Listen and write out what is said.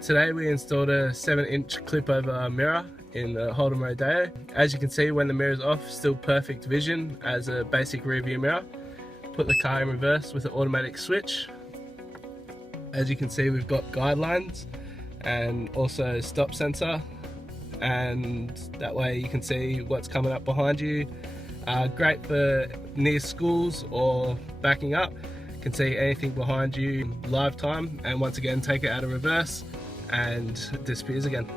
Today we installed a 7-inch clip over mirror in the Holden Rodeo. As you can see, when the mirror is off, still perfect vision as a basic rear view mirror. Put the car in reverse with an automatic switch. As you can see, we've got guidelines and also stop sensor, and that way you can see what's coming up behind you. Great for near schools or backing up. You can see anything behind you live time, and once again take it out of reverse and it disappears again.